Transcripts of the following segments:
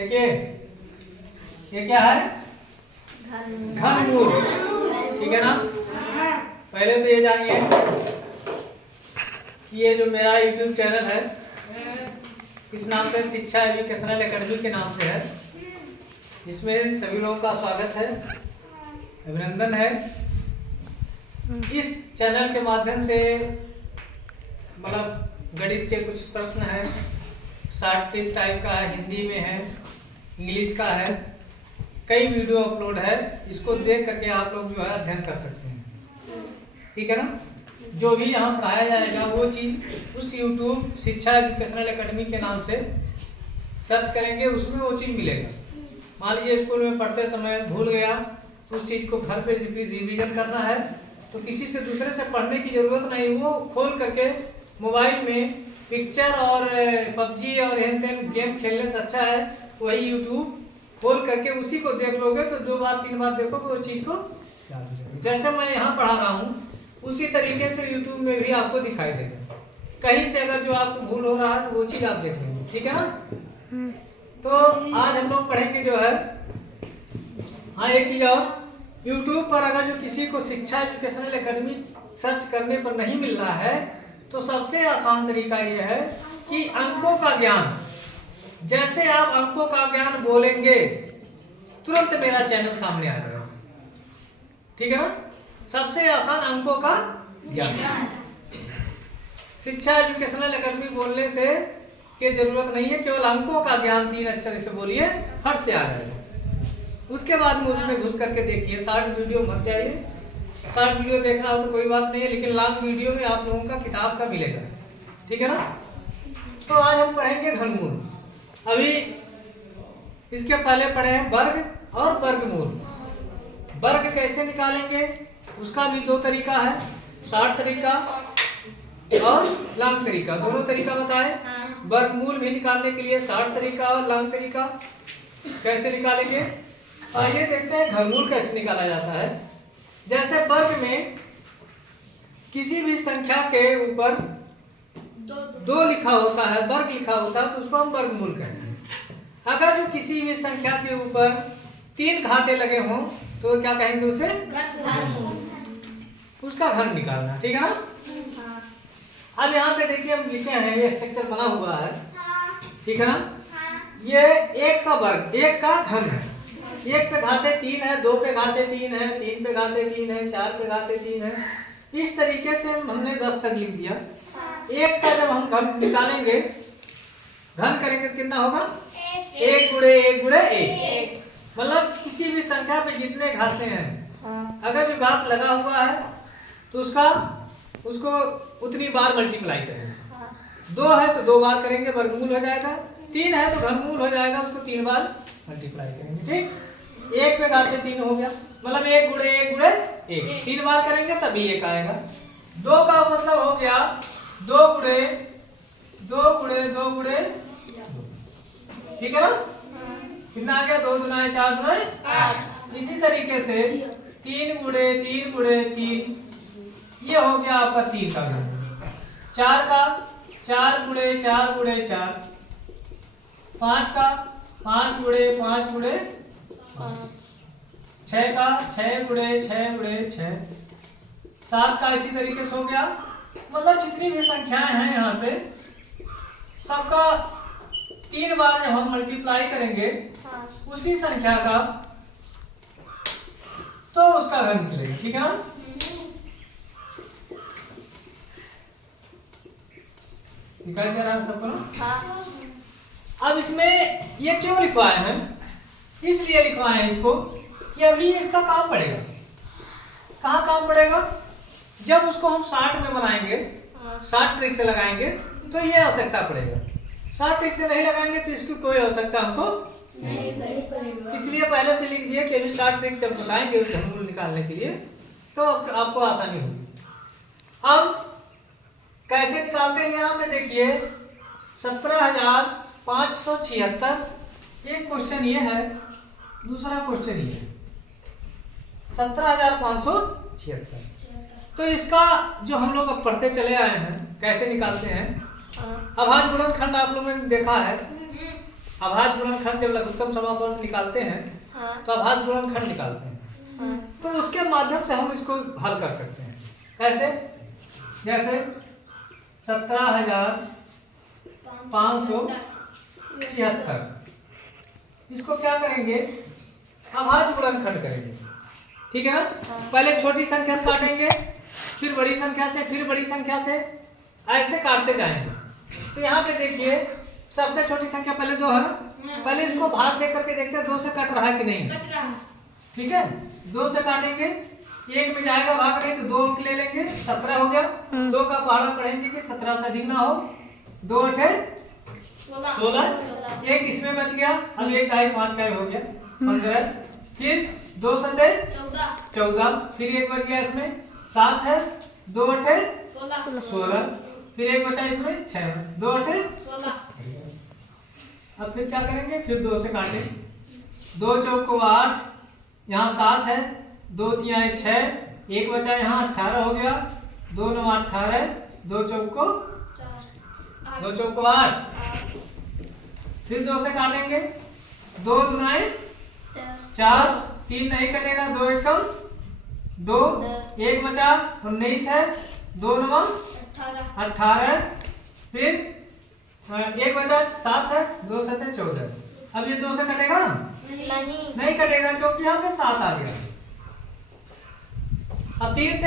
देखिए ये क्या है, घनमूल। ठीक है ना। पहले तो ये जानिए कि ये जो मेरा YouTube चैनल है इस नाम से शिक्षा एजुकेशनल एकेडमी के नाम से है। इसमें सभी लोगों का स्वागत है, अभिनंदन है। इस चैनल के माध्यम से मतलब गणित के कुछ प्रश्न हैं, शॉर्ट ट्रिक टाइप का है, हिंदी में है, इंग्लिश का है, कई वीडियो अपलोड है। इसको देख करके आप लोग जो है अध्ययन कर सकते हैं। ठीक है ना। जो भी यहाँ पढ़ाया जाएगा वो चीज़ उस YouTube शिक्षा एजुकेशनल एकेडमी के नाम से सर्च करेंगे, उसमें वो चीज़ मिलेगा। मान लीजिए स्कूल में पढ़ते समय भूल गया, उस चीज़ को घर पे रिवीजन करना है तो किसी से दूसरे से पढ़ने की ज़रूरत नहीं। वो खोल करके मोबाइल में पिक्चर और पबजी और हेन तेन गेम खेलने से अच्छा है वही YouTube खोल करके उसी को देख लोगे तो 2 बार 3 बार देखोगे वो चीज़ को याद हो जाएगा। जैसे मैं यहाँ पढ़ा रहा हूँ उसी तरीके से YouTube में भी आपको दिखाई देगा। कहीं से अगर जो आपको भूल हो रहा है तो वो चीज़ आप देख लेंगे। ठीक है ना। तो आज हम लोग पढ़ेंगे जो है, हाँ एक चीज़ और, YouTube पर अगर जो किसी को शिक्षा एजुकेशनल एकेडमी सर्च करने पर नहीं मिल रहा है तो सबसे आसान तरीका यह है कि अंकों का ज्ञान, जैसे आप अंकों का ज्ञान बोलेंगे तुरंत मेरा चैनल सामने आ जाएगा। ठीक है ना। सबसे आसान अंकों का ज्ञान। शिक्षा एजुकेशनल एकेडमी बोलने से की जरूरत नहीं है, केवल अंकों का ज्ञान 3 अक्षर से बोलिए फट से आ जाएगा। उसके बाद में उसमें घुस करके देखिए, शॉर्ट वीडियो मत जाइए। शॉर्ट वीडियो देखना हो तो कोई बात नहीं है, लेकिन लॉन्ग वीडियो में आप लोगों का किताब का मिलेगा। ठीक है ना। तो आज हम पढ़ेंगे घनमूल। अभी इसके पहले पढ़े हैं वर्ग और वर्गमूल। वर्ग कैसे निकालेंगे उसका भी 2 तरीका है, शॉर्ट तरीका और लॉन्ग तरीका, दोनों तरीका बताएं। वर्गमूल भी निकालने के लिए शॉर्ट तरीका और लॉन्ग तरीका कैसे निकालेंगे। आइए देखते हैं घनमूल कैसे निकाला जाता है। जैसे वर्ग में किसी भी संख्या के ऊपर 2 लिखा होता है, वर्ग लिखा होता है तो उसको हम वर्गमूल कहते हैं। अगर जो किसी भी संख्या के ऊपर 3 घाते लगे हों तो क्या कहेंगे उसे, उसका घन निकालना। ठीक है ना। अब यहाँ पे देखिए हम लिखे हैं, ये स्ट्रक्चर बना हुआ है। ठीक है ना। ये 1 का वर्ग, 1 का घन है। 1 पे घाते 3 है, 2 पे घाते 3 है, 3 पे घाते 3 है, 4 पे घाते 3 है। इस तरीके से हमने 10 तक लिख दिया। 1 का जब हम घन निकालेंगे, घन करेंगे तो कितना होगा, 1 गुणे 1 गुणे 1। मतलब किसी भी संख्या पे जितने घाते हैं अगर जो घात लगा हुआ है तो उसको उतनी बार मल्टीप्लाई करेंगे। 2 है तो 2 बार करेंगे, वर्गमूल हो जाएगा। 3 है तो घनमूल हो जाएगा, उसको 3 बार मल्टीप्लाई करेंगे। ठीक। 1 पे घाते 3 हो गया, मतलब 1 गुणे 1 गुणे 1, 3 बार करेंगे तभी 1 आएगा। 2 का मतलब हो गया 2 गुणे 2 गुणे 2 गुणे 2। ठीक है ना। कितना आ गया, 2 दुना 4 दुना 8। इसी तरीके से 3 गुणे 3 गुणे 3, ये हो गया आपका 3 का घन। 4 का 4 गुणे 4 गुणे 4। 5 का 5 गुणे 5 गुणे 5। 6 का 6 गुणे 6 गुणे 6। 7 का इसी तरीके से हो गया। मतलब जितनी भी संख्याएं हैं यहाँ पे सबका 3 बार जब हम मल्टीप्लाई करेंगे उसी संख्या का तो उसका घन निकलेगा। ठीक है ना। निकाल दे रहा है सबको ना। अब इसमें ये क्यों लिखवाए हैं, इसलिए लिखवाए हैं इसको कि अभी इसका काम पड़ेगा। कहाँ काम पड़ेगा, जब उसको हम 60 में बनाएंगे, 60 ट्रिक से लगाएंगे तो ये आवश्यकता पड़ेगा। 60 ट्रिक से नहीं लगाएंगे तो इसकी कोई आवश्यकता हमको नहीं पड़ेगा। इसलिए पहले से लिख दिया कि अभी 60 ट्रिक जब बताएंगे उस घनमूल निकालने के लिए तो आपको आसानी होगी। अब कैसे निकालते हैं, यहाँ पे देखिए 17,576। एक क्वेश्चन ये है, दूसरा क्वेश्चन ये है 17,576। तो इसका जो हम लोग अब पढ़ते चले आए हैं कैसे निकालते हैं, अभाज्य गुणनखंड आप लोगों ने देखा है। अभाज्य गुणनखंड जब लघुत्तम समापन निकालते हैं तो अभाज्य गुणनखंड निकालते हैं, तो उसके माध्यम से हम इसको हल कर सकते हैं। कैसे? जैसे 17,576, इसको क्या करेंगे? अभाज्य गुणनखंड करेंगे, ठीक है ना। पहले छोटी संख्या से काटेंगे, फिर बड़ी संख्या से, फिर बड़ी संख्या से, ऐसे काटते जाएंगे। तो यहाँ पे देखिए सबसे छोटी संख्या पहले 2 है ना, पहले इसको भाग दे करके देखते हैं 2 से कट रहा है कि नहीं। ठीक है, 2 से काटेंगे, 1 में जाएगा भाग नहीं तो 2 अंक ले लेंगे, 17 हो गया। 2 का पहाड़ा पढ़ेंगे कि 17 से अधिक ना हो, 2 8 16, 1 इसमें बच गया, अब 1 का 5 का हो गया 15, फिर 2 7 14, फिर 1 बच गया इसमें 7 है, 2 8 16, फिर 1 बचा इसमें 6, 2 8 16। अब फिर क्या करेंगे? फिर 2 से काटें, 2 चौको 8, यहाँ 7 है, 2 तिहाई 6, 1 बचा यहाँ 18 हो गया, 2 9 18, 2 चौको 8, फिर 2 से काटेंगे, 2 दुनाई 4, 3 नहीं कटेगा, 2 एकम 2, 1 बचा 19 है, 2 9 18, फिर 1 बचा 7 है, 2 7 14। अब ये 2 से कटेगा? नहीं कटेगा, क्योंकि यहाँ पे 7 आ गया। अब 3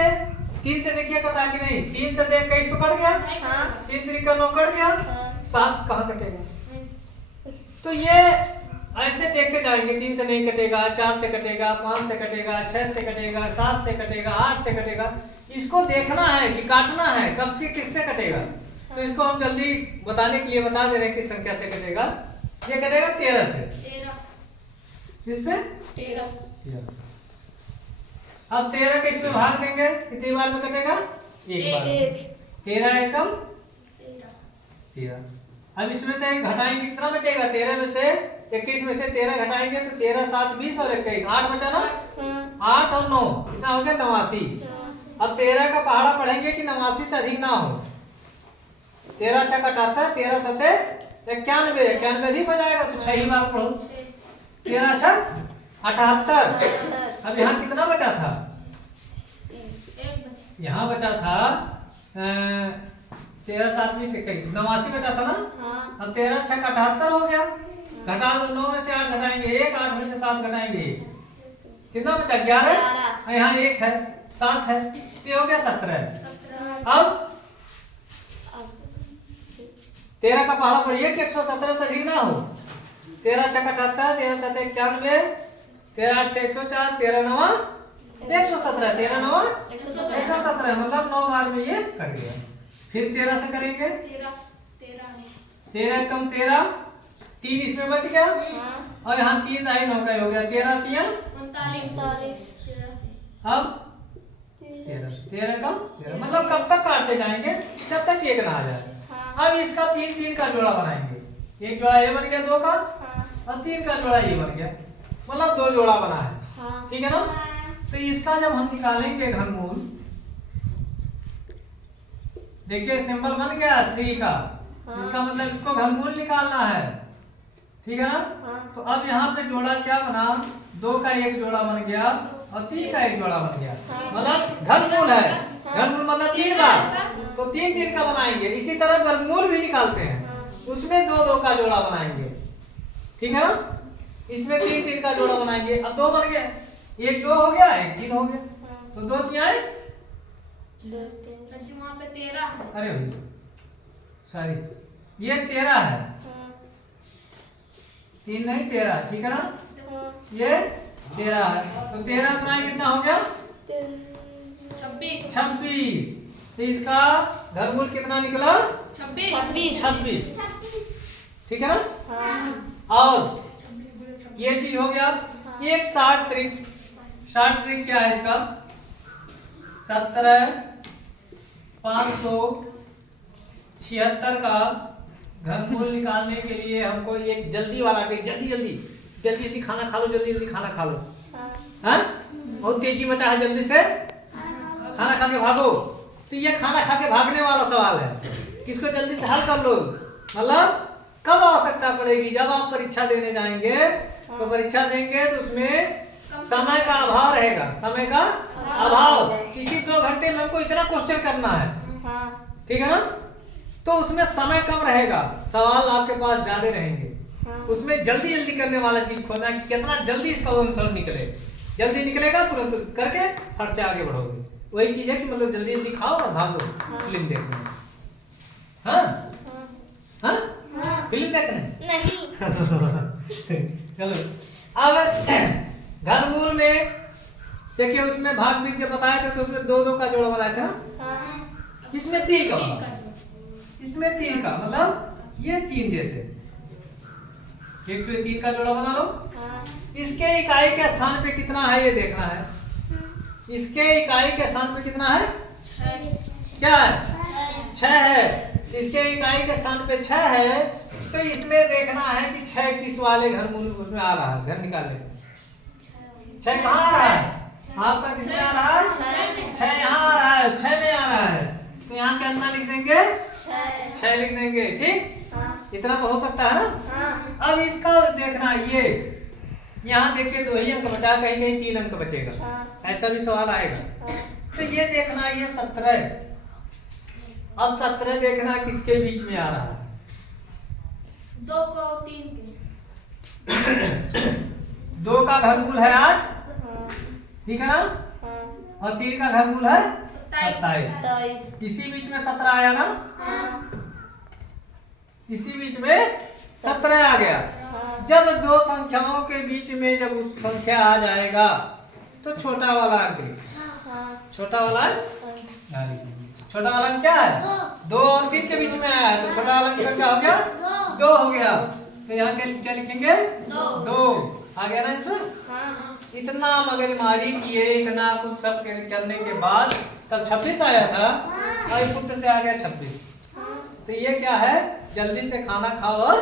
से देखिए कटा कि नहीं? 3 से 21 तो कट गया, 3 3 का 9 कट गया, 7 कहाँ कटेगा? तो ये ऐसे देखते जाएंगे, 3 से नहीं कटेगा, 4 से कटेगा, 5 से कटेगा, 6 से कटेगा, 7 से कटेगा, 8 से कटेगा। इसको देखना है कि काटना है कब से किससे कटेगा। तो इसको हम जल्दी बताने के लिए बता दे रहे हैं किस संख्या से कटेगा। ये कटेगा 13 से। किससे? 13 से। अब 13 का इसमें भाग देंगे, कितनी बार में कटेगा? एक बार। 13 एकम 13। अब इसमें से घटाएंगे, कितना बचेगा? 13 में से 21 में से 13 घटाएंगे तो 13 7 20 और 21 8 बचा ना, 8 और 9 कितना हो गया? 89। अब 13 का पहाड़ा पढ़ेंगे कि 89 से अधिक ना हो। 13 अच्छा कटाता है, 13 7 91, 91 अधिक हो जाएगा तो 6 ही बार पढ़ो। 13 अच्छा 78। अब यहाँ कितना बचा था? यहाँ बचा था 13 7 20 21 89 बचा था ना। अब 13 अच्छा 78 हो गया, घटा दो, 9 में से 8 घटाएंगे 1, 8 में से 7 घटाएंगे कितना बचा? 11। यहाँ 1 है, 7 है, तो हो गया 17। अब 13 का पहाड़ा पढ़िए कि 117 से अधिक ना हो। 13 अच्छा 78, 13 7 91, 13 8 104, 13 9 117, 13 9 117, मतलब 9 बार में ये कट गया। फिर 13 से करेंगे, 13 कम 13, 3 इसमें बच गया, और यहाँ 3 दाई 9 का हो गया, 13 3 39। अब 13 कम 13, मतलब कब तक काटते जाएंगे जब तक 1 ना आ जाए। अब इसका 3 3 का जोड़ा बनाएंगे, एक जोड़ा ये बन गया 2 का, और 3 का जोड़ा ये बन गया, मतलब 2 जोड़ा बना है। ठीक है ना। तो इसका जब हम निकालेंगे घनमूल, देखिए सिंबल बन गया 3 का, इसका मतलब इसको घनमूल निकालना है। ठीक है ना। तो अब यहाँ पे जोड़ा क्या बना? 2 का एक जोड़ा बन गया और 3 का एक जोड़ा बन गया, मतलब घनमूल है। घनमूल मतलब 3 बार, तो 3 3 का बनाएंगे। इसी तरह वर्गमूल भी निकालते हैं, उसमें 2 2 का जोड़ा बनाएंगे। ठीक है ना। इसमें 3 3 का जोड़ा बनाएंगे। अब 2 बन गए, 1 2 हो गया, 1 3 हो गया, तो 2 तिहाई 13। अरे सॉरी, ये 13 है, 3 नहीं 13। ठीक है ना। ये 13 है, तो 13 कितना हो गया? 26। तो इसका घनमूल कितना निकला? 26। ठीक है ना। और ये चीज हो गया। एक 60 ट्रिक क्या है इसका? 17,576 का घनमूल निकालने के लिए हमको एक जल्दी वाला ट्रिक, जल्दी खाना खा लो, जल्दी खाना खा लो। हाँ, बहुत तेजी मचा है, जल्दी से खाना खा के भागो। तो ये खाना खा के भागने वाला सवाल है, किसको जल्दी से हल कर लो, मतलब कब आवश्यकता पड़ेगी? जब आप परीक्षा देने जाएंगे तो परीक्षा देंगे तो उसमें समय का अभाव रहेगा, समय का अभाव। किसी 2 घंटे में हमको इतना क्वेश्चन करना है, ठीक है ना, तो उसमें समय कम रहेगा, सवाल आपके पास ज्यादा रहेंगे। उसमें जल्दी जल्दी करने वाला चीज खोजना कि कितना जल्दी इसका आंसर निकले। जल्दी निकलेगा तुरंत करके फट से आगे बढ़ोगे। वही चीज है कि मतलब जल्दी जल्दी खाओ और भागो फिल्म देखने। हाँ हाँ फिल्म देखने नहीं चलो। अब घनमूल में देखिए, उसमें भाग बीज जब बताया था तो उसमें 2 का जोड़ा बनाया था ना, इसमें 3 का, इसमें 3 का, मतलब ये 3 जैसे 1 2 3 का जोड़ा बना लो। इसके इकाई के स्थान पे कितना है ये देखना है। इसके इकाई के स्थान पे कितना है? क्या है? 6 है। इसके इकाई के स्थान पे 6 है, तो इसमें देखना है कि 6 किस वाले घनमूल उसमें आ रहा है। घर निकाल ले, 6 कहाँ आ रहा है आपका? किसमें आ रहा है? 6 यहाँ आ रहा है, 6 में आ रहा है, तो यहाँ क्या कितना लिख देंगे? 6 लिख देंगे। ठीक, इतना तो हो सकता है ना। अब इसका देखना, ये यहाँ देखिए 2 ही अंक बचा, कहीं कहीं 3 अंक बचेगा, ऐसा भी सवाल आएगा। तो ये देखना, ये 17। अब 17 देखना किसके बीच में आ रहा है? 2 को 3 के 2 का घनमूल है 8, ठीक है ना, और 3 का घनमूल है 27। इसी बीच में 17 आया ना, इसी बीच में 17 आ गया। जब 2 संख्याओं के बीच में जब उस संख्या आ जाएगा तो छोटा वाला अंक लिखो। छोटा वाला छोटा वाला अंक क्या है? 2 और 3 के बीच में आया है, तो छोटा वाला अंक क्या हो गया? 2 हो गया। तो यहाँ क्या लिखेंगे? 2 आ गया ना आंसर। इतना मगजमारी किए, इतना कुछ सब करने के बाद तब 26 आया था, और पुत्र से आ गया 26। तो ये क्या है? जल्दी से खाना खाओ और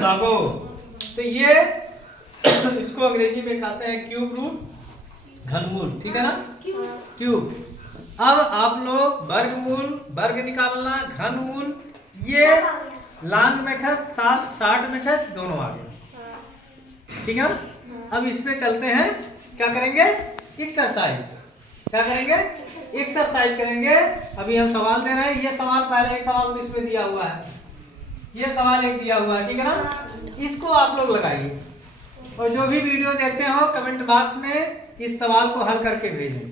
भागो। तो ये इसको अंग्रेजी में कहते हैं क्यूब रूट, घनमूल, ठीक है ना, क्यूब। अब आप लोग वर्गमूल, वर्ग निकालना, घनमूल, ये लॉन्ग मेथड, शॉर्ट मेथड दोनों आ गए, ठीक है। अब इस पे चलते हैं, क्या करेंगे? एक्सरसाइज। क्या करेंगे? एक्सरसाइज करेंगे। अभी हम सवाल दे रहे हैं। ये सवाल पहले एक सवाल तो इसमें दिया हुआ है, ये सवाल एक दिया हुआ है, ठीक है ना। इसको आप लोग लगाइए और जो भी वीडियो देखते हो कमेंट बॉक्स में इस सवाल को हल करके भेजें।